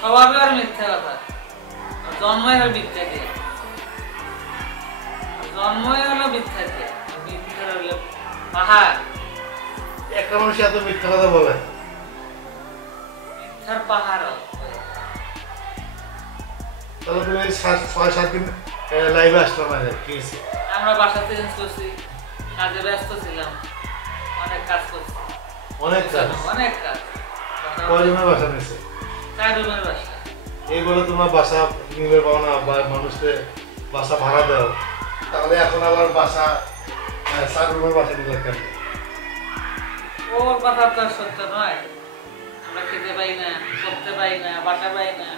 স্বভাবে আর মিথ্যা কথা, জন্মই হলো মিথ্যা দিয়ে, জন্মই হলো মিথ্যা দিয়ে, মিথ্যা হলো পাহাড়। একটা মানুষ এত মিথ্যা কথা বলে, মিথ্যার পাহাড়। তাহলে তুমি ৬-৭ দিন লাইভে আসলো না, কি হয়েছে? আমরা বাসা চেঞ্জ করছি, কাজে ব্যস্ত ছিলাম, অনেক কাজ করছি। অনেক কাজ, অনেক কাজ। কয় রুমের বাসা নিয়েছে? 4 রুমের বাসা। এই বলে তোমার বাসা নিবে পাও না, বা মানুষকে বাসা ভাড়া দাও, তাহলে এখন আবার বাসা 4 রুমের বাসা নিলে কেন? ওর কথা তো সত্য নয়। আমরা খেতে পাই না, করতে পাই না, বাসা পাই না,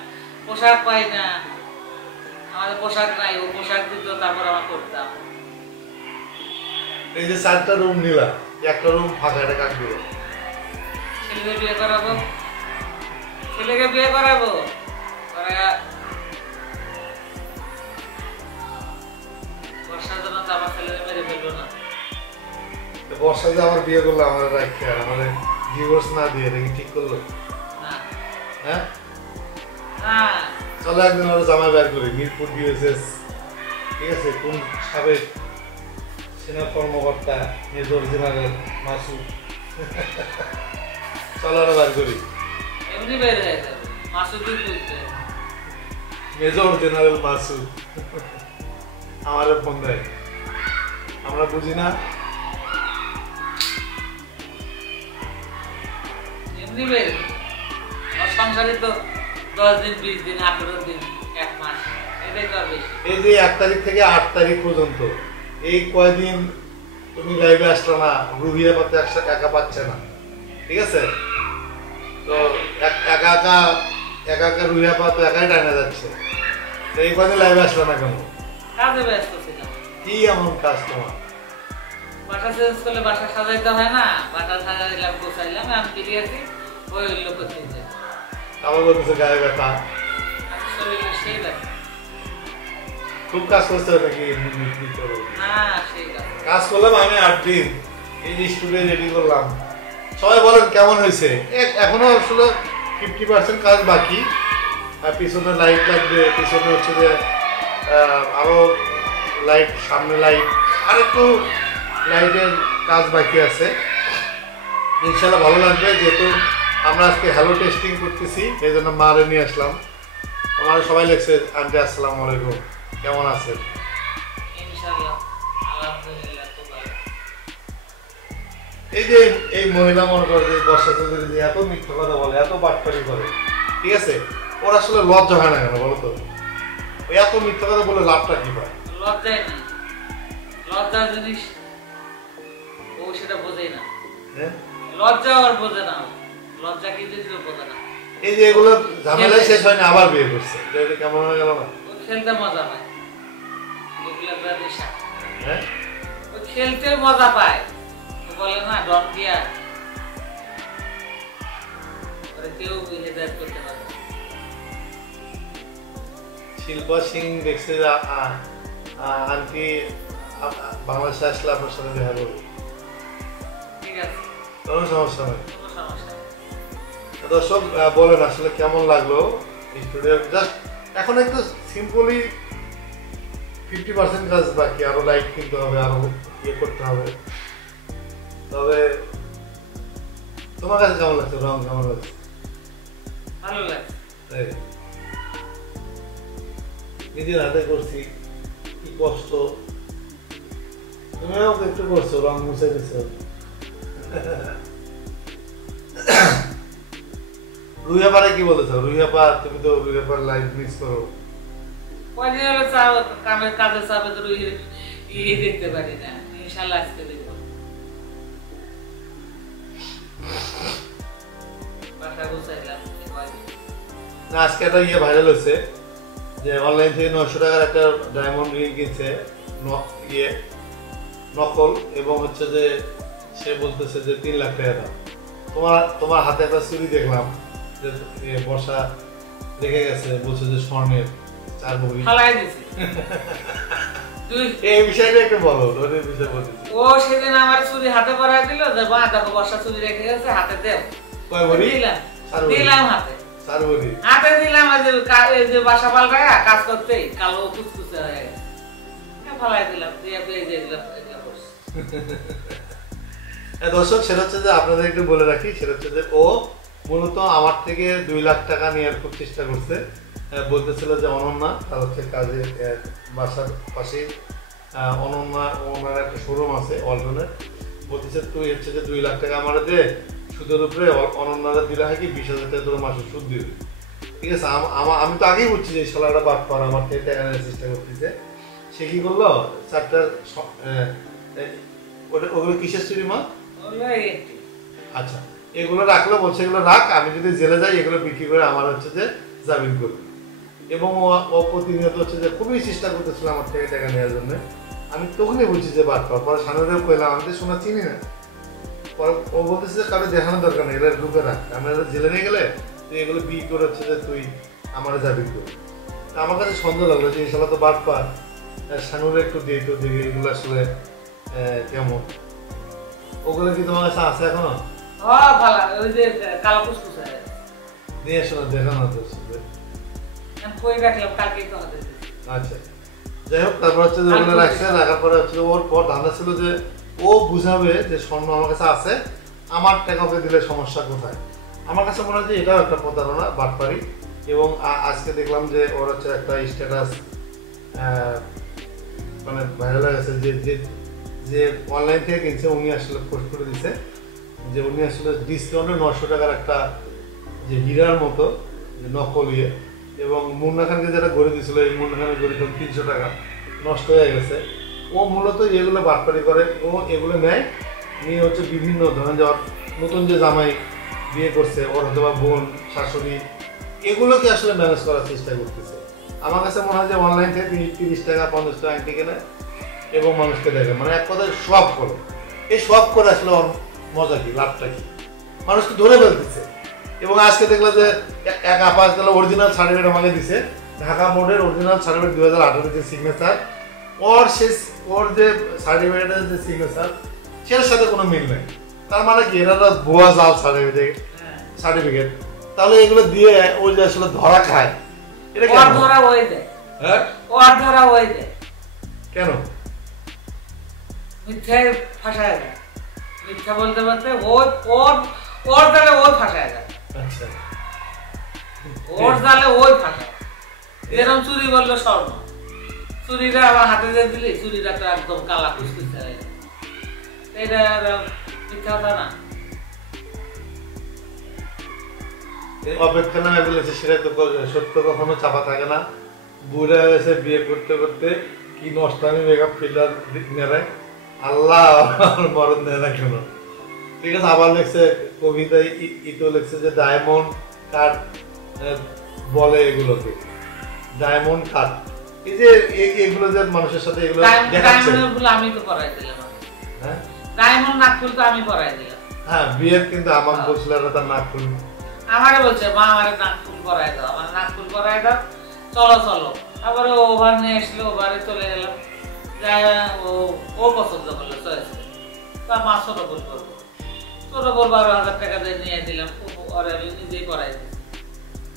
পোশাক পাই না। আমাদের পোশাক নাই, ও পোশাক দিত, তারপর আমরা করতাম। এই যে 4টা রুম নিলা, একটা রুম ফাঁকা, এটা কাজ দিল। ছেলেকে বিয়ে করাবো, ছেলেকে বিয়ে করাবো, বর্ষার জন্য তো আমার ছেলেকে মেরে ফেলবো না। বর্ষা যে আমার বিয়ে করলো, আমার রাখছে, আমাদের ডিভোর্স না দিয়ে, এটা কি ঠিক করলো? না। হ্যাঁ, না। চলো একদিন আরো জামাই বের করি, মিরপুর ডিএসএস, ঠিক আছে, কোন সাবেক সেনা কর্মকর্তা মেজর জেনারেল মাসুদ, চলো আরো বের করি। এমনি বের হয়ে যাবে, মাসুদই তুলতে। মেজর জেনারেল মাসুদ আমারে ফোন দেয়, আমরা বুঝি না। এমনি বের, সংসারে তো 10 দিন, 20 দিন, 18 দিন, 1 মাস, এটাই তো আর বেশি। এই যে 1 তারিখ থেকে 8 তারিখ পর্যন্ত এই কয়দিন তুমি লাইভে আসলো না, রুহিয়া পাতে একা পাচ্ছে না, ঠিক আছে? তো একা একা রুহিয়া পা তো একাই টানা যাচ্ছে, তো এই কয়দিন লাইভে আসলো না কেন? কাজে ব্যস্ত ছিলাম। কি এমন কাজ তোমার? বাসা চেঞ্জ করলে বাসা সাজাইতে হয় না, বাসা সাজাইলাম, গোছাইলাম, আমি ফিরে আসি, ওই লোক করতে আমার বলতেছে গায়ে ব্যথা, শরীরে সেই ব্যথা। খুব কাজ করতে হবে নাকি? না, সেই কাজ করলাম আমি 8 দিন, এই যে স্টুডিও রেডি করলাম। সবাই বলেন কেমন হয়েছে? এখনো আসলে 50% কাজ বাকি, আর পিছনে লাইট লাগবে, পিছনে হচ্ছে যে আরো লাইট, সামনে লাইট, আর একটু লাইটের কাজ বাকি আছে। ইনশাল্লাহ ভালো লাগবে, যেহেতু আমরা আজকে হ্যালো টেস্টিং করতেছি, এই জন্য মারে নিয়ে আসলাম। আমার সবাই লিখছে, আন্টি আসসালামু আলাইকুম, কেমন আছেন? ইনশাআল্লাহ, আলহামদুলিল্লাহ, তো ভালো। এই যে এই মহিলা মনে করে যে বর্ষা চৌধুরী যে এত মিথ্যা কথা বলে, এত বাটপারি করে, ঠিক আছে, ওর আসলে লজ্জা হয় না কেন বলো তো? ওই এত মিথ্যা কথা বলে লাভটা কি পায়? লজ্জাই নেই, লজ্জার জিনিস ও সেটা বোঝেই না। হ্যাঁ, লজ্জা আর বোঝে না, লজ্জা কি জিনিস বোঝে না। এই যে এগুলো ঝামেলাই শেষ হয় না, আবার বিয়ে করছে, এটা কেমন হয়ে গেল না? ও খেলতে মজা পায়, এগুলো নেশা। হ্যাঁ, ও খেলতে মজা পায়, বলে না ডন দিয়া, কেউ হেদায়েত করতে পারে। শিল্পা সিং দেখছে যে আন্টি বাংলাদেশে আসলে আপনার সাথে দেখা করবো, ঠিক আছে, কোনো সমস্যা নেই। কোনো সমস্যা নেই। দর্শক বলেন আসলে কেমন লাগলো স্টুডিও। জাস্ট এখন একটু সিম্পলি 50% কাজ বাকি, আরো লাইট কিনতে হবে, আরো ইয়ে করতে হবে। তবে তোমার কাছে কেমন লাগছে? রং কেমন লাগছে? ভালো লাগছে। তাই নিজের হাতে করছি, কি কষ্ট। তুমিও একটু করছো, রং মুছে দিচ্ছ। রুইয়াপাড়ে কি বলতেছো? রুইয়াপা, তুমি তো রুইয়াপার লাইভ মিস করো। কয়দিন হলো কামের কাজের চাপে তো ইয়ে দেখতে পারি না, ইনশাল্লাহ আজকে দেখবো। বাসা গোছাইলাম না, আজকে একটা ইয়ে ভাইরাল হয়েছে যে অনলাইন থেকে 900 টাকার একটা ডায়মন্ড রিং কিনছে, ইয়ে নকল, এবং হচ্ছে যে সে বলতেছে যে 3 লাখ টাকা দাম। তোমার হাতে একটা চুরি দেখলাম যে বর্ষা রেখে গেছে, বলছে যে স্বর্ণের 4 ভরি ফালাই দিছি। এই বিষয়টা একটু বলো, রোদের বিষয় বলতেছি। ও সেদিন আমার চুরি হাতে পরাই দিল যে মা দেখো বর্ষা চুরি রেখে গেছে, হাতে দেও। কয় ভরি? দিলাম হাতে। সারবরি হাতে দিলাম এই যে বাসা পাল্টায় কাজ করতেই কালো কুচকুচে হয়ে গেছে ফলাই দিলাম দিয়ে দিয়ে দিলাম এটা করছি। দর্শক সেটা হচ্ছে যে আপনাদের একটু বলে রাখি, সেটা হচ্ছে যে ও মূলত আমার থেকে 2 লাখ টাকা নেওয়ার খুব চেষ্টা করছে। বলতেছিল যে অনন্যা তার হচ্ছে কাজে বাসার পাশে অনন্যা ওনার একটা শোরুম আছে অল্টনের, বলতেছে তুই হচ্ছে যে 2 লাখ টাকা আমার দে, সুদের উপরে অনন্যারা দিলে হয় কি 20,000 টাকা তোর মাসে সুদ দিবে। ঠিক আছে, আমি তো আগেই বুঝছি যে এই শালাটা বাদ পার আমার থেকে টাকা নেওয়ার চেষ্টা করতেছে। সে কি করলো, 4টা ওগুলো কিসের চুরি মা? আচ্ছা, এগুলো রাখলো, বলছে এগুলো রাখ, আমি যদি জেলে যাই এগুলো বিক্রি করে আমার হচ্ছে যে জামিন করবে। এবং ও প্রতিনিয়ত হচ্ছে যে খুবই চেষ্টা করতেছিল আমার থেকে টাকা নেওয়ার জন্য। আমি তখনই বুঝছি যে বাদ পাওয়ার পরে সামনে কইলাম আমি তো শোনা চিনি না। পরে ও বলতেছে যে কারো দেখানোর দরকার নেই, এগুলো ঢুকে রাখ, আমি জেলে নিয়ে গেলে তুই এগুলো বিক্রি করে হচ্ছে যে তুই আমার জামিন করবি। আমার কাছে সন্দেহ লাগলো যে এই শালা তো বাদ পার, সানুরে একটু দিয়ে তো দেখি এগুলো আসলে কেমন। ওগুলো কি তোমার কাছে আছে এখনো? ওই যে কালো কুচকুচে নিয়ে এসো না, দেখানো তো। আচ্ছা, যাই হোক, তারপর হচ্ছে যে ওগুলো রাখছে, রাখার পরে হচ্ছে ওর পর ধান্দা ছিল যে ও বুঝাবে যে স্বর্ণ আমার কাছে আছে, আমার টাকা ওকে দিলে সমস্যা কোথায়। আমার কাছে মনে হয় যে এটাও একটা প্রতারণা, বাটপারি। এবং আজকে দেখলাম যে ওর হচ্ছে একটা স্ট্যাটাস মানে ভাইরাল হয়ে গেছে, যে অনলাইন থেকে কিনছে উনি আসলে পোস্ট করে দিছে যে উনি আসলে ডিসকাউন্টে 900 টাকার একটা যে হীরার মতো যে নকল ইয়ে, এবং মুন্না খানকে যেটা গড়ে দিয়েছিল এই মুন্না খানের গড়ে দাম 300 টাকা, নষ্ট হয়ে গেছে। ও মূলত এগুলো বাটপারি করে, ও এগুলো নেয়, নিয়ে হচ্ছে বিভিন্ন ধরেন যে নতুন যে জামাই বিয়ে করছে ওর হয়তো বা বোন শাশুড়ি, এগুলোকে আসলে ম্যানেজ করার চেষ্টা করতেছে। আমার কাছে মনে হয় যে অনলাইন থেকে 30 টাকা 50 টাকা আংটি কেনে এবং মানুষকে দেখে, মানে এক কথায় সোয়াব করে। এই সোয়াব করে আসলে ওর মজা কি, লাভটা কি, মানুষকে ধরে ফেলতেছে। এবং আজকে দেখলাম যে এক আপা গেল অরিজিনাল সার্টিফিকেট আমাকে দিছে, ঢাকা মোড়ের অরিজিনাল সার্টিফিকেট 2018 যে সিগনেচার, ওর যে সার্টিফিকেটের যে সিগনেচার সেটার সাথে কোনো মিল নেই। তার মানে কি এটা ভুয়া জাল সার্টিফিকেট। তাহলে এগুলো দিয়ে ও যে আসলে ধরা খায়, এটা কেন? ধরা হয়ে যায়, হ্যাঁ ধরা হয়ে যায় কেন? মিথ্যায় ফাঁসায় যায়, মিথ্যা বলতে বলতে ওর জালে ওই ফাঁসায় যায়। আচ্ছা, ওর জালে ওই ফাঁসায়। যেরকম চুরি বললো স্বর্ণ, চুরিটা আমার হাতে দিয়ে দিলি, চুরিটা তো একদম কালা কুচকুচে হয়ে যায়। এটা মিথ্যা কথা না। অপেক্ষা নামে বলেছে সেটা তো সত্য কখনো চাপা থাকে না। বুড়া হয়েছে বিয়ে করতে করতে কি নষ্টামি মেকআপ ফিল্টার নেয়, আল্লাহ মরণ নেয় না কেন। ঠিক আছে, আবার লেখছে কবিতায় ইতো লেখছে যে ডায়মন্ড কাট বলে এগুলোকে, ডায়মন্ড কাট। এই যে এগুলো যে মানুষের সাথে এগুলো দেখাচ্ছে, আমি তো পরাই দিলাম। হ্যাঁ, ডায়মন্ড নাকফুল তো আমি পরাই দিলাম। হ্যাঁ, বিয়ের কিন্তু আমাকে বলছিল তার নাকফুল, আমারে বলছে মা আমার নাকফুল পরাই দাও, আমার নাকফুল পরাই দাও, চলো চলো। তারপরে ওভার নিয়ে আসলো, ওভারে চলে গেলাম, যাই ও পছন্দ করলো চয়েস, তা মা ছোট ফুল করবো, ছোট ফুল 12,000 টাকা দিয়ে নিয়ে দিলাম, ওরে নিজেই পরাই দিচ্ছি।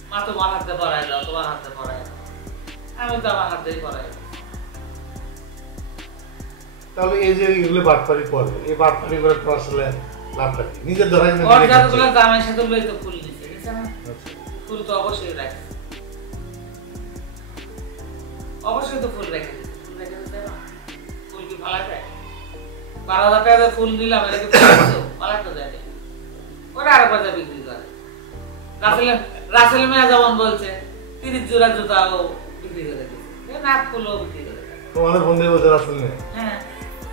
মা তোমার হাতে পরাই দাও, তোমার হাতে পরাই দাও, আমি তো আমার হাতেই পরাই দিই। তাহলে এই যে এগুলো বাটপারি করে, এই বাটপারি করে তো আসলে লাভটা কি? নিজের ধরাই না, ওর যতগুলো দামের সাথে গুলোই তো ফুল নিছে, বুঝছ না? ফুল তো অবশ্যই রাখে, অবশ্যই তো ফুল রেখে দিচ্ছে, ফুল কি ফালা যায়? 12,000 টাকা ফুল নিলাম, এটা কি ফালা তো যায়? ওরা আরো বাজার বিক্রি করে। রাসেল মিয়া যেমন বলছে 30 জোড়া জুতাও বিক্রি করে দিচ্ছে, নাক ফুলও বিক্রি করে দেয়। তোমাদের বন্ধু বলছে রাসেল মিয়া? হ্যাঁ,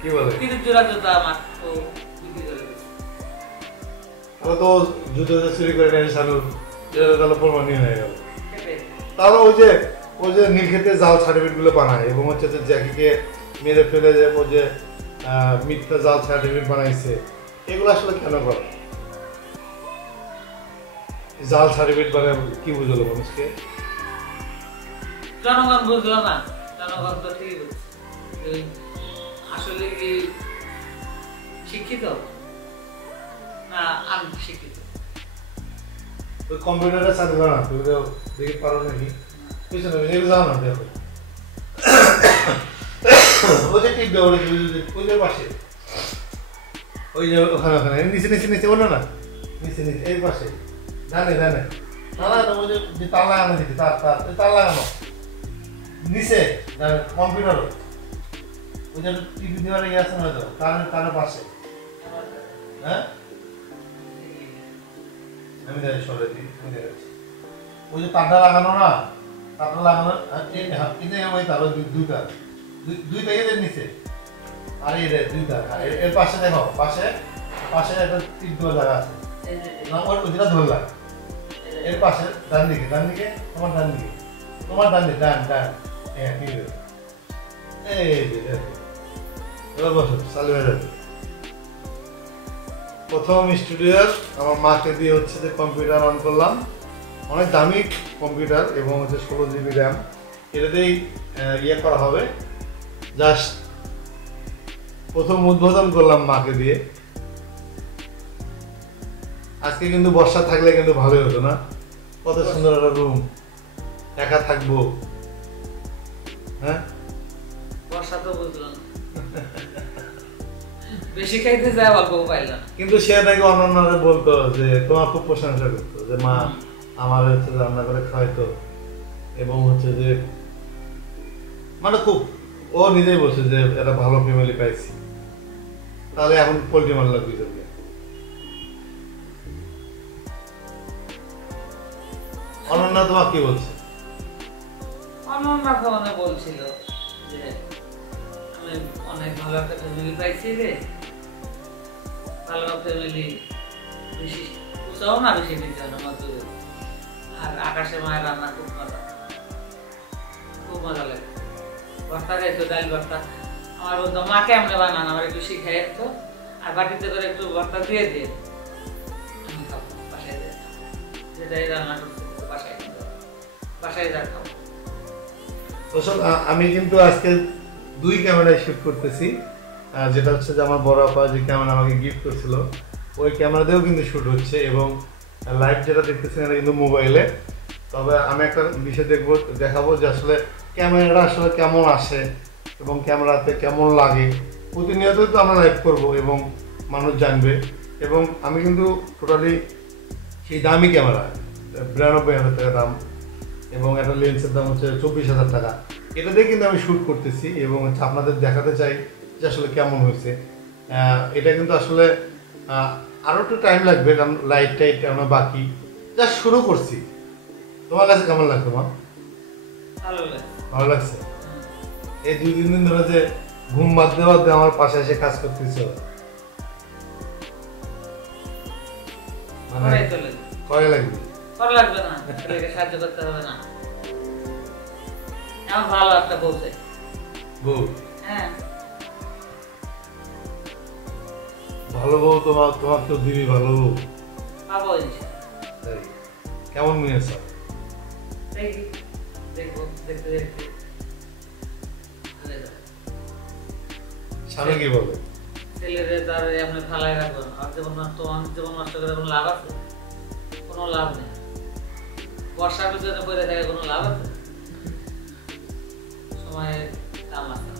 কি বলে 30 জোড়া জুতা আমার তো বিক্রি করে দিচ্ছে। তাহলে তো জুতো চুরি করে নেয় শানুর, এটা তাহলে প্রমাণীয় হয়ে গেল। তাহলে ওই যে নীলক্ষেতে জাল সার্টিফিকেট গুলো বানায় এবং হচ্ছে যে জ্যাকিকে মেরে ফেলে যে ও যে মিথ্যা জাল সার্টিফিকেট বানাইছে, এগুলো আসলে কেন করে? জাল সার্টিফিকেট বানায় কি বুঝলো মানুষকে? জনগণ বুঝলো না, জনগণ তো ঠিকই বুঝছে আসলে কি শিক্ষিত না আনশিক্ষিত। তো ওই কম্পিউটারটা চালু করো না, তুমি তো দেখি পারো নাকি, পিছনে এদিকে যাও না, দেখো ওই যে টিপ দেবো, ওই যে পাশে, ওই যে ওখানে ওখানে নিচে নিচে নিচে ওটা না, নিচে নিচে এই পাশে, ডানে ডানে, না না ওই যে তার লাগানো দিকে, তার লাগানো নিচে কম্পিউটারও, ওই যে টিভি দেওয়ার ইয়ে আছে না, হয়তো কানের পাশে। হ্যাঁ আমি দেখি সরে দিই, আমি দেখাচ্ছি। ওই যে তারটা লাগানো না, তারটা লাগানো কিন্তু ওই তার দুইটা দুইটা এদের নিচে, আর এই দুইটা এর পাশে দেখো, পাশে পাশে একটা টিপ দেওয়ার জায়গা আছে না, ওইটা ধরলাম এর পাশে ডান দিকে, ডান দিকে তোমার ডান দিকে, তোমার ডান দিকে, ডান ডান, হ্যাঁ ঠিক আছে। এই যে এবার বসো, চালু হয়ে যাবে। প্রথম স্টুডিওর আমার মাকে দিয়ে হচ্ছে যে কম্পিউটার অন করলাম, অনেক দামি কম্পিউটার এবং হচ্ছে 16 GB র্যাম, এটাতেই ইয়ে করা হবে। জাস্ট প্রথম উদ্বোধন করলাম মাকে দিয়ে। আজকে কিন্তু বর্ষা থাকলে কিন্তু ভালোই হতো না, কত সুন্দর একটা রুম, একা থাকবো। হ্যাঁ বর্ষা তো বুঝলাম বেশি খাইতে যায়, অল্প পাইলাম, কিন্তু সে নাকি অন্যান্যরা বলতো যে তোমার খুব প্রশংসা করতো, যে মা আমার হচ্ছে রান্না করে খাওয়াইতো এবং হচ্ছে যে মানে খুব, ও নিজেই বলছে যে একটা ভালো ফ্যামিলি পাইছি। তাহলে এখন পোল্ট্রি মারল দুইজনকে। অনন্যা তোমার কি বলছে? অনন্যা ফোনে বলছিল যে আমি অনেক ভালো একটা ফ্যামিলি পাইছি রে, ভালো ফ্যামিলি, বেশি উৎসাহ না বেশি নিতে না মজুরি, আর আকাশে মায়ের রান্না খুব মজা, খুব মজা লাগে। ভর্তা খাইতো, ডাল ভর্তা, আমার বলতো মাকে আমরা বানান, আমার একটু শিখাই তো, আর বাটিতে করে একটু ভর্তা দিয়ে দিয়ে আমি খাবো, বাসায় দিয়ে যেটাই রান্না করতে বাসায় বাসায় যা খাবো। আমি কিন্তু আজকে 2 ক্যামেরায় শুট করতেছি, যেটা হচ্ছে যে আমার বড় আপা যে ক্যামেরা আমাকে গিফট করছিল, ওই ক্যামেরা দিয়েও কিন্তু শুট হচ্ছে এবং লাইভ যেটা দেখতেছেন এটা কিন্তু মোবাইলে। তবে আমি একটা বিষয় দেখাবো যে আসলে ক্যামেরাটা আসলে কেমন আসে এবং ক্যামেরাতে কেমন লাগে। প্রতিনিয়তই তো আমরা লাইভ করব এবং মানুষ জানবে। এবং আমি কিন্তু টোটালি সেই দামি ক্যামেরা 92,000 টাকা দাম এবং একটা লেন্সের দাম হচ্ছে 24,000 টাকা, এটা দিয়ে কিন্তু আমি শ্যুট করতেছি এবং হচ্ছে আপনাদের দেখাতে চাই যে আসলে কেমন হয়েছে। এটা কিন্তু আসলে আরও একটু টাইম লাগবে, কারণ লাইট টাইট আমরা বাকি জাস্ট শুরু করছি। তোমার কাছে কেমন লাগছে মা? ভালো লাগছে। এই 2-3 দিন ধরে যে ঘুম বাদতে বাদতে আমার পাশে এসে কাজ করতেছ, মানে কয় লাগবে? লাগবে না, সাহায্য করতে হবে না। আমার ভালো একটা বউ চাই। বউ? হ্যাঁ ভালো বউ তোমার তো দিবি, ভালো বউ পাবো। কেমন মেয়ে আছে? দেখবো, দেখতে দেখতে স্বামী কি বলে? ছেলেরে তার এমনি ফালাই রাখবেন, আর জীবন নষ্ট করে কোনো লাভ আছে? কোনো লাভ নেই। বর্ষার পিছনে পড়ে থাকে কোনো লাভ আছে? সময়ের দাম আছে।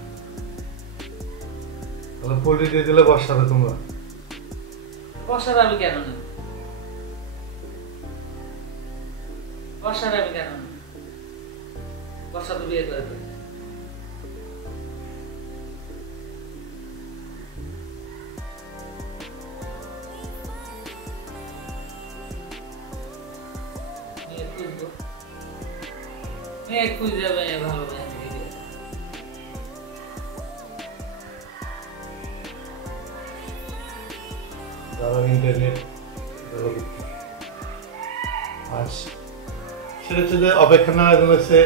তাহলে পোল্ট্রি দিয়ে দিলে বর্ষাতে তোমরা? বর্ষার আমি কেন নেব? বর্ষার আমি কেন নেব? বর্ষা তো বিয়ে করে দেবে। খুঁজে যাবে ভালো ইন্টারনেট আর সেটা হচ্ছে যে অপেক্ষা না হচ্ছে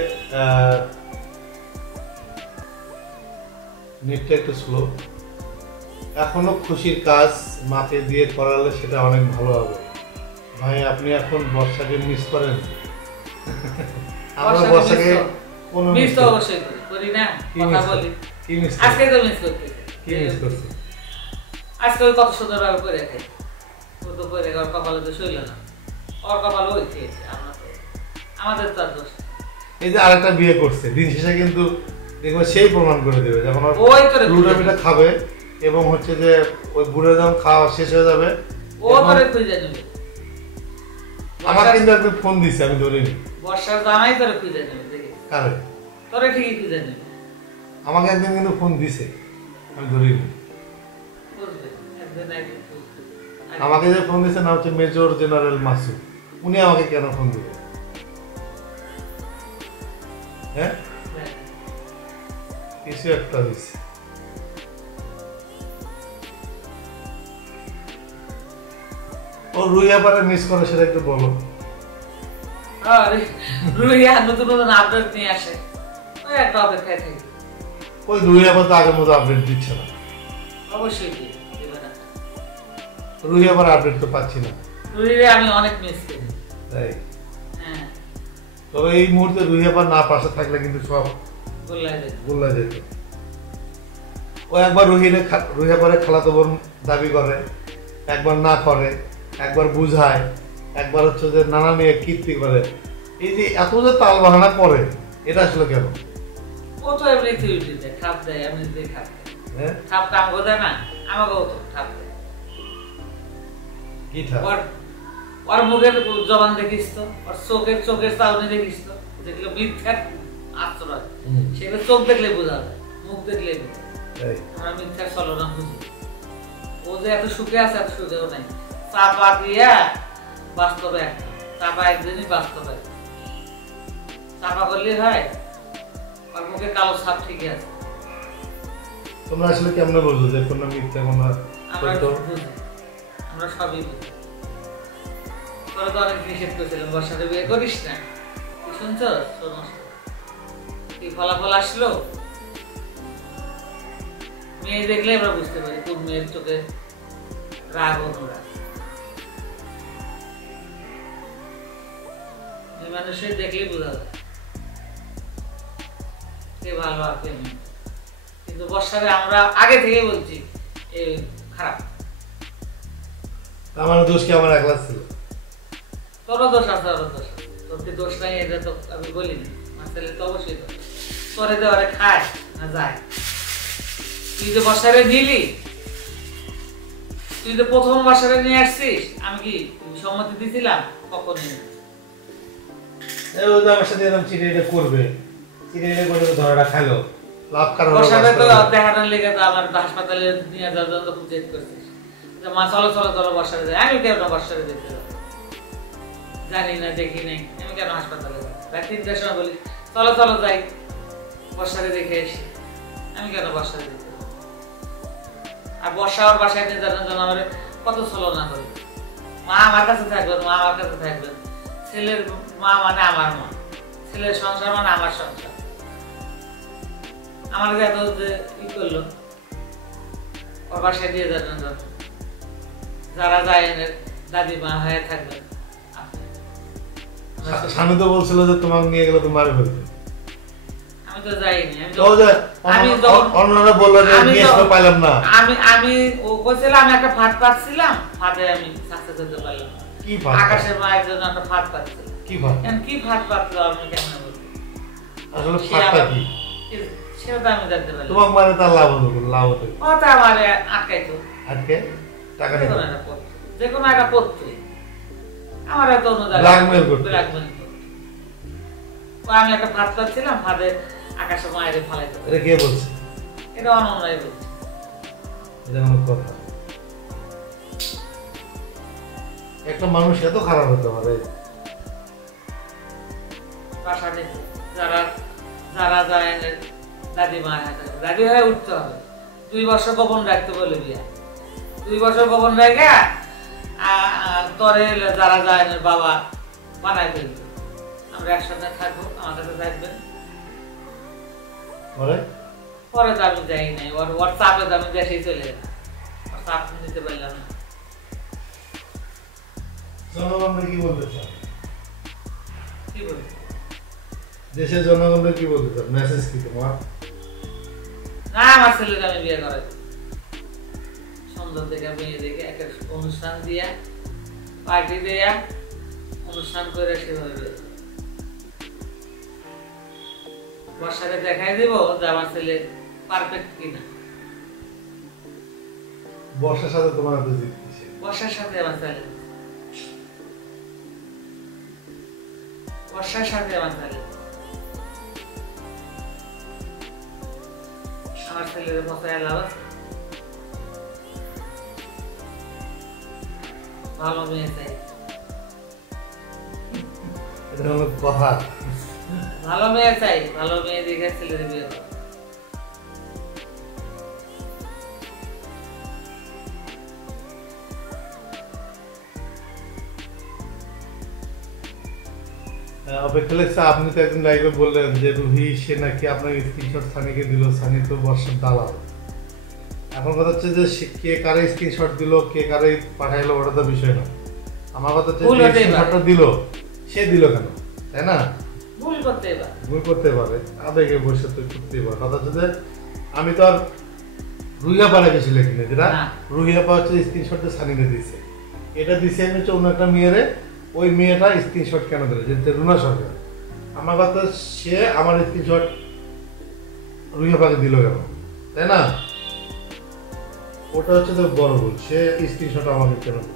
নেটটা একটু স্লো। এখনো খুশির কাজ মাকে দিয়ে করালে সেটা অনেক ভালো হবে। ভাই আপনি এখন বর্ষাকে মিস করেন? আমরা বর্ষাকে কোনো মিস তো অবশ্যই করি না, কথা বলি। কি মিস? আজকে তো মিস করতেছি। কি মিস করছেন? আজকে কত সুন্দর ভাবে করে খাই, ও তো করে কপালে তো শৈল না, ওর কপাল ওই খেয়েছে, আমাদের তো আর দোষ নেই। এই যে আরেকটা বিয়ে করছে, দিন শেষে কিন্তু দেখবে সেই প্রমাণ করে দেবে যখন ওই করে রুটা পিঠা খাবে এবং হচ্ছে যে ওই বুড়ো যখন খাওয়া শেষ হয়ে যাবে ও ধরে খুঁজে নেবে। আমার কিন্তু একদিন ফোন দিছে, আমি ধরিনি। বর্ষার জামাই তোরে খুঁজে নেবে, দেখি কারে? তোরে ঠিকই খুঁজে নেবে। আমাকে একদিন কিন্তু ফোন দিছে, আমি ধরিনি। বুঝবে একদিন একদিন খুঁজবে। আমাকে যে ফোন দিছে না হচ্ছে মেজর জেনারেল মাসুদ, উনি আমাকে কেন ফোন দিবে? হ্যাঁ, কিছু একটা হয়েছে। ও রুইয়া পারে মিস করে সেটা একটু বলো। আরে রুইয়া নতুন নতুন আপডেট নিয়ে আসে, ওই একটা অপেক্ষায় থাকি। ওই রুইয়া পার তো আগের মতো আপডেট দিচ্ছে না। অবশ্যই কি দেবে না, রুইয়া পার আপডেট তো পাচ্ছি না। রুইরে আমি অনেক মিস করি। তাই হ্যাঁ, তবে এই মুহূর্তে রুইয়া পার না পাশে থাকলে কিন্তু সব গোল্লায় দেবে। গোল্লা যেত। ও একবার রুইয়া পারে খালাতো বোন দাবি করে, একবার না করে, একবার বুঝায়, একবার হচ্ছে যে নানা নিয়ে কীর্তি করে। এই যে এত যে তাল বাহানা করে, এটা আসলে কেন? ও তো এমনি থিউটি দেয়, খাপ দেয়, এমনিতেই খাপ দেয়। হ্যাঁ, খাপ কামগো দেয় না, আমাকেও তো খাপ দেয়। কি ঠাক? ওর মুখের জবান দেখিস তো, ওর চোখের চাউনি দেখিস তো, যেগুলো মিথ্যার আশ্রয়, সেগুলো চোখ দেখলে বোঝা যায়, মুখ দেখলে বোঝা যায়। তাই আমরা মিথ্যার চলনা বুঝি। ও যে এত সুখে আছে, এত সুখেও নাই। চাপা দিয়া বাস্তবে একটা, চাপা একদিনই বাস্তবে চাপা করলে হয়। ওর মুখে কালো ছাপ ঠিকই আছে। তোমরা আসলে কেমনে বলছো যে কোনো মিথ্যা কোনো আমরা সত্য? বুঝি, আমরা সবই বুঝি। তোরা তো অনেক নিষেধ করেছিলাম বর্ষাতে বিয়ে করিস না, কি শুনছ? শোনো, কি ফলাফল আসলো? মেয়ে দেখলে আমরা বুঝতে পারি কোন মেয়ের চোখে রাগ অনুরাগ। এই মানুষের দেখলেই বোঝা যায় কে ভালো আর কে নেই। কিন্তু বর্ষারে আমরা আগে থেকেই বলছি এ খারাপ। আমার দোষ কি আমার একলা ছিল? তোরও দোষ আছে, ওরও দোষ আছে। তোর কি দোষ নাই এটা তো আমি বলিনি। আমার ছেলে তো অবশ্যই দোষ। তোরে দেওয়ারে খায় না যায়। তুই যে বর্ষারে নিলি, তুই যে প্রথম বর্ষারে নিয়ে আসছিস, আমি কি সম্মতি দিছিলাম? কখনই না। এই ও যে আমার সাথে এরকম চিড়িটা করবে, চিড়িটা করে তো ধরাটা খাইলো, লাভ কারণ বর্ষারে তো দেখানোর লেগে তো আমার হাসপাতালে নিয়ে যাওয়ার জন্য খুঁজে করছিস যে মা চলো চলো চলো বর্ষারে যাই। আমি কেন বর্ষারে যেতে যাবো? জানি না, দেখি নাই, আমি কেন হাসপাতালে যাবো? রাত ৩টার সময় বলি চলো চলো যাই, বর্ষারে দেখে এসি। আমি কেন বর্ষারে যেতে যাবো? আর বর্ষা ওর বাসায় নিয়ে যাওয়ার জন্য আমার কত ছলনা করি। মা আমার কাছে থাকবেন, মা আমার কাছে থাকবেন। ছেলের মা মানে আমার মা, ছেলের সংসার মানে আমার সংসার। আমার যে এত যে ই করলো, ওর বাসায় দিয়ে যাবেন জন্য যারা যায় এনে দাদিমা হয়ে থাকবেন। স্বামী তো বলছিল যে তোমাকে নিয়ে গেলে তো মারে ফেলবে। আমি তো যাইনি। অন্যরা বললো যে নিয়ে আসতে পাইলাম না। আমি ও কইছিল আমি একটা ফাঁদ পাচ্ছিলাম, ফাঁদে আমি সাকসেস হতে পারলাম। কি ফাঁদ? আকাশের মায়ের জন্য একটা ফাঁদ পাচ্ছিল। কি ফাঁদ? কি ফাঁদ পাচ্ছিল আমি কেমন বলবো? আসলে ফাঁদটা কি সেটা তো আমি জানতে পারলাম। তোমাকে মানে তার লাভ হতো, লাভ হতো। ও তা আমারে আটকাইতো, আজকে টাকা নিয়ে যে কোনো একটা করতোই। আমার এত অনুদান ব্ল্যাকমেল করতো। আমি একটা ফাঁদ পাচ্ছিলাম, ফাঁদে আকাশে মায়ের ফালাইতো। এটা কে বলছে? এটা অনন্যায় বলছে। এটা কোনো কথা? একটা মানুষ এত খারাপ হতে পারে? বাসা নিতে যারা যারা যায় দাদিমা দাদি হয়ে উঠতে হবে। 2 বছর গোপন রাখতে বলে বিয়া, 2 বছর গোপন রেখে তরে যারা যায় বাবা বানাই ফেলবে। আমরা একসাথে থাকবো, আমার কাছে থাকবেন। পরে তো আমি যাই নাই, ওর চাপে তো আমি দেশেই চলে গেলাম। ওর চাপ নিতে পারলাম না। জনগণকে কি বলতে চান? কি বলি? দেশের জনগণকে কি বলতে চান? মেসেজ কি তোমার? না, আমার ছেলেকে আমি বিয়ে করাই সুন্দর দেখে মেয়ে দেখে একটা অনুষ্ঠান দিয়া, পার্টি দেয়া, অনুষ্ঠান করে সেভাবে বর্ষাকে দেখাই দিব যে আমার ছেলে পারফেক্ট কিনা। বর্ষার সাথে তোমার এত জিত কিসে? বর্ষার সাথে আমার ছেলে, বর্ষার সাথে আমার ছেলে, আমার ছেলের বসায় লাভ আছে। ভালো মেয়ে চাই, এটা হলো কথা। ভালো মেয়ে চাই, ভালো মেয়ে দেখে ছেলের বিয়ে করো। অপেক্ষা লাগছে, আপনি তো একদিন লাইভে বললেন যে রুহি সে নাকি আপনার স্ক্রিনশট সানিকে দিল, সানি তো বর্ষার দালাল। এখন কথা হচ্ছে যে কে কারে স্ক্রিনশট দিল, কে কারে পাঠাইলো, ওটা তো বিষয় না। আমার কথা হচ্ছে যে স্ক্রিনশটটা দিল সে দিল কেন, তাই না? ভুল করতে পারে, ভুল করতে পারে, আবেগে বসে তো করতেই পারে। কথা হচ্ছে যে আমি তো আর রুহিয়া পাড়া গেছি লেখিনি, যেটা রুহিয়া পাড়া হচ্ছে স্ক্রিনশটটা সানিকে দিছে, এটা দিছে আমি হচ্ছে অন্য একটা মেয়েরে। ওই মেয়েটা স্ক্রিনশট কেন দিল, যে রুনা সরকার। আমার কথা সে আমার স্ক্রিনশট রুহিয়া পাড়াকে দিল কেন, তাই না? ওটা হচ্ছে তো বড় ভুল, সে স্ক্রিনশট আমাকে কেন দিল।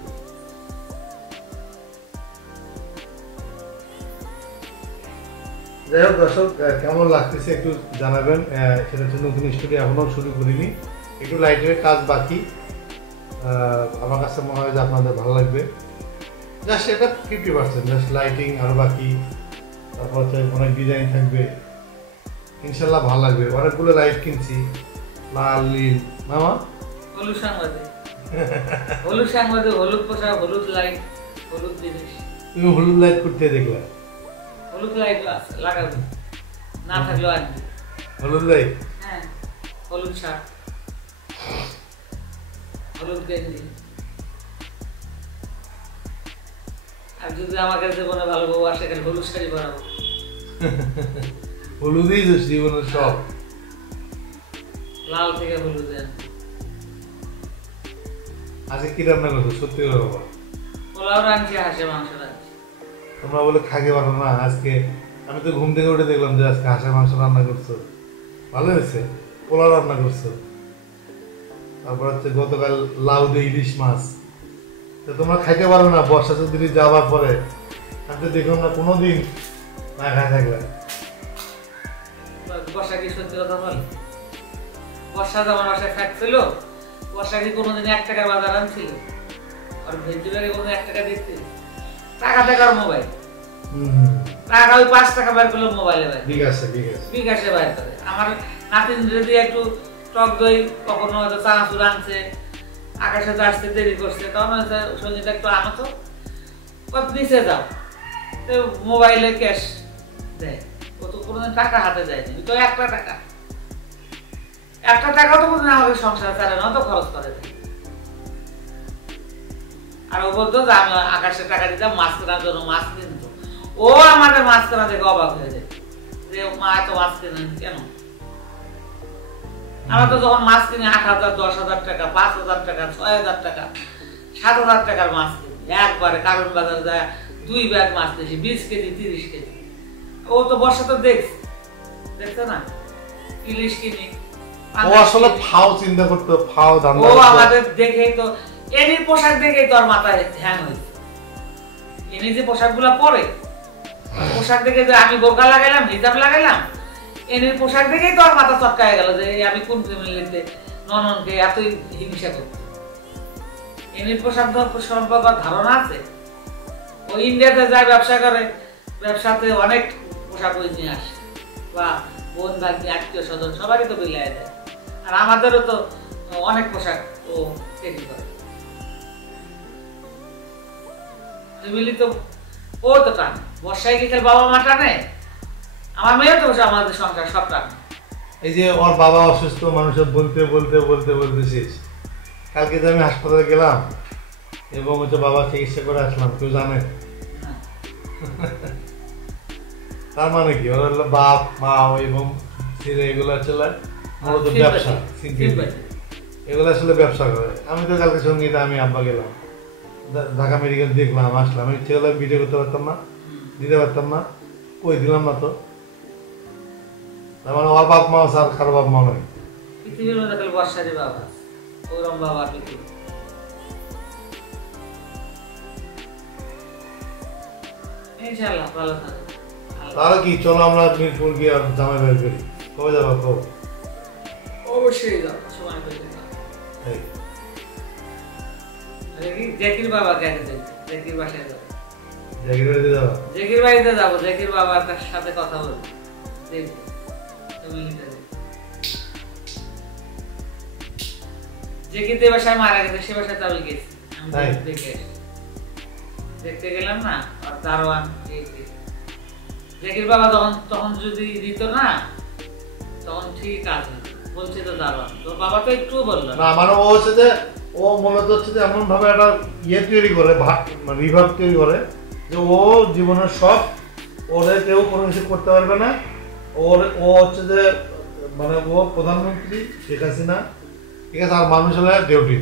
যাই হোক দর্শক, কেমন লাগতেছে একটু জানাবেন। সেটা হচ্ছে নতুন স্টুডিও এখনো শুরু করিনি, একটু লাইটের কাজ বাকি। আমার কাছে মনে হয় যে আপনাদের ভালো লাগবে। জাস্ট এটা 50%, জাস্ট লাইটিং আরো বাকি, তারপর হচ্ছে অনেক ডিজাইন থাকবে, ইনশাল্লাহ ভালো লাগবে। অনেকগুলো লাইট কিনছি, লাল নীল মামা, হলুদ সাংবাদিক, হলুদ সাংবাদিক, হলুদ পোশাক, হলুদ লাইট, হলুদ জিনিস। তুমি হলুদ লাইট করতে দেখলা? হলুদ লাইট লাগাবে, না থাকলেও আনবে হলুদ লাইট। হ্যাঁ, হলুদ শার্ট, হলুদ গেঞ্জি। আর যদি আমার কাছে কোনো ভালো বউ আসে, তাহলে হলুদ শাড়ি পরাবো। হলুদই তো জীবনের সব। লাল থেকে হলুদ আনবে। আজকে কি রান্না করছো সত্যি করে বাবা? পোলাও রাঁধছি, হাঁসের মাংস রাঁধছি। তোমরা বলে খাইতে পারো না আজকে? আমি তো ঘুম থেকে উঠে দেখলাম যে আজকে হাঁসের মাংস রান্না করছো, ভালো হয়েছে। পোলাও রান্না করছো, তারপর হচ্ছে গতকাল লাউ দিয়ে ইলিশ মাছ। তো তোমরা খাইতে পারো না বর্ষা চৌধুরী যাওয়ার পরে? আমি তো দেখলাম না কোনোদিন না খাই থাকলে। বর্ষা কি সত্যি কথা বল? বর্ষা যখন বাসায় থাকছিল, বর্ষা কি কোনোদিন 1 টাকার বাজার আনছিল? আর ভেজিটেবলে কোনো 1 টাকা দিচ্ছিল? টাকা টাকার মোবাইল, টাকা ওই 5 টাকা বের করলে মোবাইলে বাইর, বিকাশে বাইর করে। আমার নাতিন যদি একটু টক দই, কখনো হয়তো চানাচুর আনছে, আকাশে আসতে দেরি করছে, তখন হয়তো সঞ্জিতা একটু আনো তো, কত নিচে যাও, তো মোবাইলে ক্যাশ দেয়। ও তো কোনোদিন টাকা হাতে দেয়নি, তো 1 টাকা, 1 টাকাও তো কোনোদিন আমাকে সংসার চালে না, তো খরচ করে দেয়। আর ও বলতো যে আমি আকাশে টাকা দিতাম মাছ কেনার জন্য, মাছ কিনতো। ও আমাদের মাছ কেনা দেখে অবাক হয়ে যায় যে মা এত মাছ কেনেন কেন। আমরা তো যখন মাছ কিনি 8,000, 10,000 টাকা, 5,000 টাকা, 6,000 টাকা, 7,000 টাকার মাছ কিনি একবারে। কারণ বাজারে যায় 2 ব্যাগ মাছ নিয়েছি, 20 কেজি, 30 কেজি। ও তো বর্ষা তো দেখছে না, ইলিশ কিনি। ও আসলে ফাও চিন্তা করতো, ফাও ধান্দা। ও আমাদের দেখেই তো, এনির পোশাক দেখেই তোর মাথায় হ্যাং হয়েছে। এনি যে পোশাকগুলা পরে, পোশাক দেখে যে আমি বোরকা লাগাইলাম, হিজাব লাগাইলাম, এনির পোশাক দেখেই তোর মাথা চটকায় গেল যে আমি কোন ফ্যামিলিতে নননকে এতই হিংসা করছি। এনির পোশাক সম্পর্কে ধারণা আছে? ও ইন্ডিয়াতে যায় ব্যবসা করে, ব্যবসাতে অনেক পোশাক ওই নিয়ে আসে, বা বোন ভাগ্নি আত্মীয় স্বজন সবারই তো বিলাই দেয়। আর আমাদেরও তো অনেক পোশাক ও তৈরি করে। ফ্যামিলি তো ও তো টানে, বর্ষায় কি খেলে বাবা মা টানে, আমার মেয়ে তো আমাদের সংসার সব টানে। এই যে ওর বাবা অসুস্থ, মানুষের বলতে বলতে বলতে বলতে শেষ। কালকে যে আমি হাসপাতালে গেলাম এবং হচ্ছে বাবা চিকিৎসা করে আসলাম, কেউ জানে? তার মানে কি, ওরা হলো বাপ মা এবং ছেলে, এগুলো আসলে মূলত ব্যবসা, এগুলো আসলে ব্যবসা করে। আমি তো কালকে সঙ্গীতে আমি আব্বা গেলাম, ঢাকা মেডিকেল দেখলাম, আসলাম, ইচ্ছে করলে ভিডিও করতে পারতাম না, দিতে পারতাম না, কই দিলাম না তো। তার মানে ওর বাপ মা আর কারো বাপ মা নয়। পৃথিবীর মধ্যে খালি বর্ষারই বাবা, ওরম বাবা পৃথিবী। ইনশাআল্লাহ ভালো থাকবে। তাহলে কি চলো আমরা মিরপুর গিয়ে জামাই বের করি। কবে যাবো কবে? অবশ্যই যাবো, সময় পেলে যাবো। এই জেকির বাবাকে আগে দেখবো, জেকির বাসায় যাবো, জায়গা বাড়িতে যাবো, জেকির বাড়িতে যাবো, জেকির বাবার সাথে কথা বলবো, দেখবো ফ্যামিলিটা দেখবো। জেকির যে বাসায় মারা গেছে সে বাসায় তো আমি গেছি, আমি তাই? দেখে দেখতে গেলাম না, আর দারোয়ান জেকির বাবা তখন যদি দিত না তখন ঠিক কাজ হতো, বলছে তো দারোয়ান, তোর বাবা তো একটু বললো না মানে ও হচ্ছে যে ও মূলত হচ্ছে যে এমন ভাবে একটা ইয়ে তৈরি করে, রিভাব তৈরি করে যে ও জীবনের সব, ওরে কেউ কোনো কিছু করতে পারবে না। ও হচ্ছে যে মানে ও প্রধানমন্ত্রী শেখ হাসিনা, ঠিক আছে, আর মানুষ হলে ডিউটি,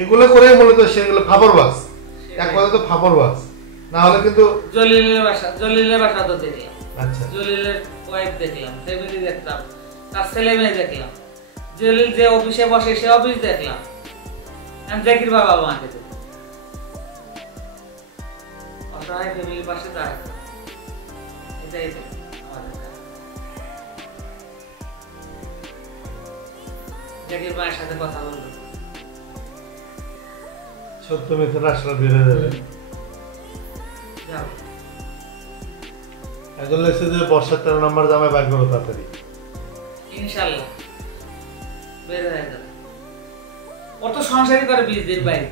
এগুলো করে মূলত সেগুলো ফাপড়বাজ, এক কথা তো ফাপড়বাজ। না হলে কিন্তু জলিলের বাসা তো দেখলাম, আচ্ছা জলিলের ওয়াইফ দেখলাম, ফ্যামিলি দেখলাম, তার ছেলে মেয়ে দেখলাম, জলিল যে অফিসে বসে সে অফিস দেখলাম, আমি জাকির বাবা মাকে দেখলাম, অসহায় ফ্যামিলির পাশে দাঁড়াতে, এটাই দেখলাম আমাদের কাজ। জাকির মায়ের সাথে কথা বললো, সত্য মিথ্যা রাষ্ট্র বেড়ে যাবে। যাও এখন লেগেছে যে বর্ষার 13 নম্বর জামাই বাইর করো তাড়াতাড়ি, ইনশাল্লাহ বের হয়ে যাবে। অত সংসারই করে 20 দিন বাইরে,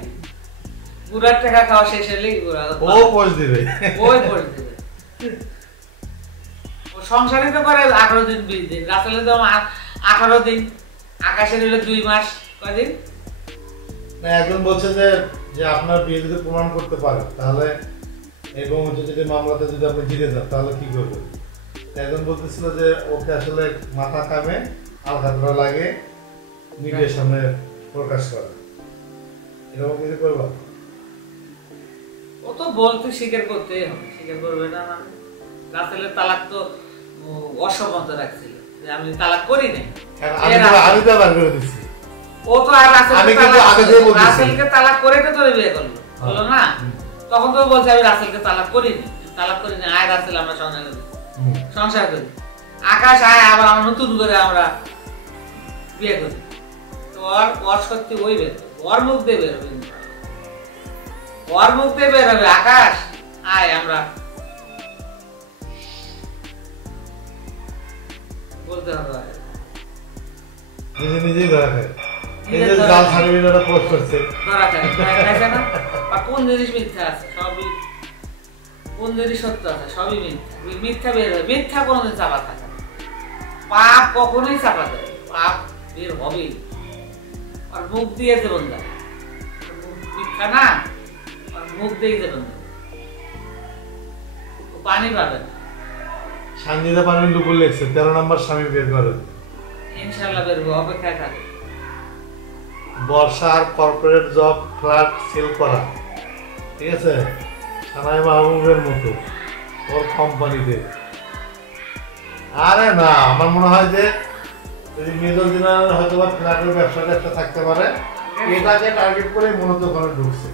বুড়ার টাকা খাওয়া শেষ হলেই বুড়া ও পোষ দিবে, ওই পড়ে দেবে। ও সংসারই তো করে 18 দিন 20 দিন, রাসেলের তো 18 দিন, আকাশের হলো 2 মাস, কদিন। না একজন বলছে যে যে আপনার বিয়ে যদি প্রমাণ করতে পারে তাহলে, এবং হচ্ছে যদি মামলাতে যদি আপনি জিতে যান তাহলে কি করবেন। একজন বলতেছিল যে ওকে আসলে মাথা কামে আলখাতরা লাগে মিডিয়ার সামনে প্রকাশ করা, এরকম কিছু করবো। ও তো বলতে স্বীকার করতেই হবে, স্বীকার করবে না মানে। রাসেলের তালাক তো অসম্মত রাখছিল যে আমি তালাক করি নাই, আমি তো বার করে দিচ্ছি। ও তো আর রাসেলকে তালাক করে তো তোরে বিয়ে করলো, বললো না? তখন তো বলছে আমি রাসেলকে তালাক করিনি, তালাক করিনি, আয় রাসেল আমরা সংসার করি, আকাশ আয় আবার আমরা নতুন করে আমরা বিয়ে করি। তো ওর সত্যি ওই বের, ওর মুখ দিয়ে বের হবে, ওর মুখ দিয়ে বের হবে, আকাশ আয় আমরা বলতে হবে। নিজে নিজেই ধরা খায়, এই যে জাল সার্টিফিকেটটা পোস্ট করছে, ধরা খাইছে না? আর কোন জিনিস মিথ্যা আছে? সবই, কোন জিনিস সত্য আছে? সবই মিথ্যা। মিথ্যা বের হবে, মিথ্যা কোনোদিন চাপা থাকে না, পাপ কখনোই চাপা দেবে, পাপ বের হবেই। আর মুখ দিয়ে জীবন যাবে, মিথ্যা না, আর মুখ দিয়ে জীবন যাবে, পানি পাবে না। সানজিদা পারভিন দুপুর লেগছে 13 নম্বর স্বামী বের করে, ইনশাল্লাহ বের হবে, অপেক্ষায় থাকে। বর্ষার কর্পোরেট জব ফ্ল্যাট সেল করা, ঠিক আছে, সানাই মাহবুবের মতো ওর কোম্পানিতে। আরে না, আমার মনে হয় যে মেজর জেনারেল হয়তো বা ফ্ল্যাটের ব্যবসাটা একটা থাকতে পারে, এটাকে টার্গেট করে মূলত ওখানে ঢুকছে।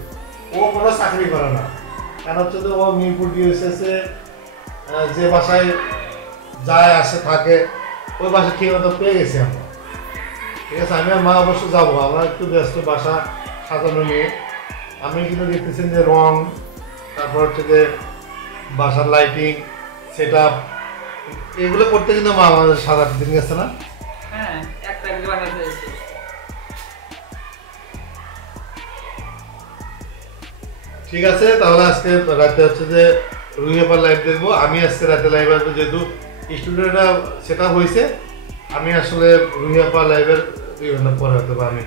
ও কোনো চাকরি করে না, কারণ হচ্ছে তো ও মিরপুর ডিএসএসে যে বাসায় যায় আসে থাকে, ওই বাসা ঠিক মতো পেয়ে গেছি আমরা, ঠিক আছে। আমি আর মা অবশ্য যাবো, আমরা একটু ব্যস্ত বাসা সাজানো নিয়ে। আমি কিন্তু দেখতেছেন যে রং, তারপর হচ্ছে যে বাসার লাইটিং সেট আপ, এগুলো করতে কিন্তু মা আমাদের 7-8 দিন গেছে না। হ্যাঁ, 1 তারিখে বানাতে এসেছে। ঠিক আছে, তাহলে আজকে রাতে হচ্ছে যে রুইয়াপার লাইভ দেখবো। আমি আজকে রাতে লাইভ আসবো, যেহেতু স্টুডিওটা সেট আপ হয়েছে। আমি আসলে রুইয়াপার লাইভের 2 ঘন্টা পরে হয়তো আমি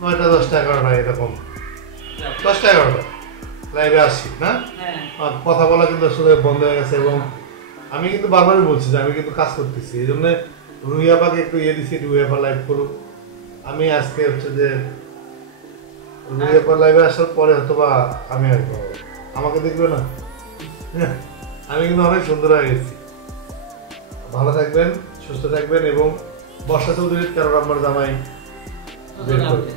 9টা 10টা 11টা এরকম 10টা 11টা লাইভে আসছি না। আর কথা বলা কিন্তু আসলে বন্ধ হয়ে গেছে, এবং আমি কিন্তু বারবারই বলছি যে আমি কিন্তু কাজ করতেছি, এই জন্য রুইয়াপাকে একটু ইয়ে দিচ্ছি, রুইয়াপা লাইভ করুক। আমি আজকে হচ্ছে যে রুইয়াপার লাইভে আসার পরে হয়তো বা আমি আসবো, আমাকে দেখবে না? আমি কিন্তু অনেক সুন্দর হয়ে গেছি। ভালো থাকবেন, সুস্থ থাকবেন এবং বর্ষা চৌধুরীর 13 নম্বর জামাই বের করবেন।